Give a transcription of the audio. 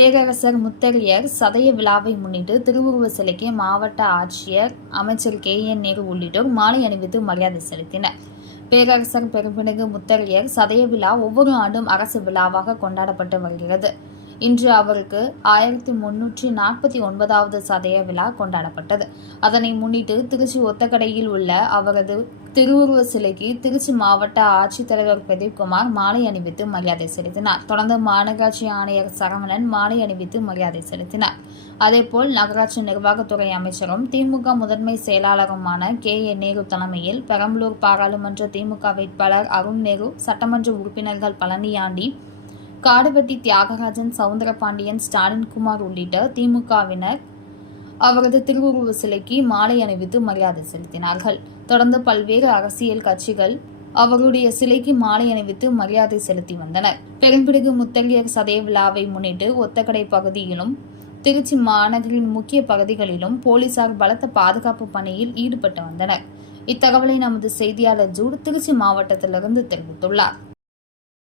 பேரரசர் முத்தரையர் சதய விழாவை முன்னிட்டு திருவுருவ சிலைக்கு மாவட்ட ஆட்சியர் அமைச்சர் கே. என். நேரு உள்ளிட்டோர் மாலை அணிவித்து மரியாதை செலுத்தினர். பேரரசர் பெரும்பிடுகு முத்தரையர் சதய விழா ஒவ்வொரு ஆண்டும் அரசு விழாவாக கொண்டாடப்பட்டு வருகிறது. இன்று அவருக்கு ஆயிரத்தி முன்னூற்றி நாற்பத்தி ஒன்பதாவது சதய விழா கொண்டாடப்பட்டது. அதனை முன்னிட்டு திருச்சி ஒத்தக்கடையில் உள்ள அவரது திருவுருவ சிலைக்கு திருச்சி மாவட்ட ஆட்சித்தலைவர் பிரதீப்குமார் மாலை அணிவித்து மரியாதை செலுத்தினார். தொடர்ந்து மாநகராட்சி ஆணையர் சரவணன் மாலை அணிவித்து மரியாதை செலுத்தினார். அதேபோல் நகராட்சி நிர்வாகத்துறை அமைச்சரும் திமுக முதன்மை செயலாளருமான கே. என் நேரு தலைமையில் பெரம்பலூர் பாராளுமன்ற திமுக வேட்பாளர் அருண் நேரு சட்டமன்ற உறுப்பினர்கள் பழனியாண்டி காடுபட்டி தியாகராஜன் சவுந்தரபாண்டியன் ஸ்டாலின் குமார் உள்ளிட்ட திமுகவினர் அவரது திருவுருவ சிலைக்கு மாலை அணிவித்து மரியாதை செலுத்தினார்கள். தொடர்ந்து பல்வேறு அரசியல் கட்சிகள் அவருடைய சிலைக்கு மாலை அணிவித்து மரியாதை செலுத்தி வந்தனர். பெரும்பிடுகு முத்தரையர் சதய விழாவை முன்னிட்டு ஒத்தக்கடை பகுதியிலும் திருச்சி மாநகரின் முக்கிய பகுதிகளிலும் போலீசார் பலத்த பாதுகாப்பு பணியில் ஈடுபட்டு வந்தனர். இத்தகவலை நமது செய்தியாளர் ஜூட் திருச்சி மாவட்டத்திலிருந்து தெரிவித்துள்ளார்.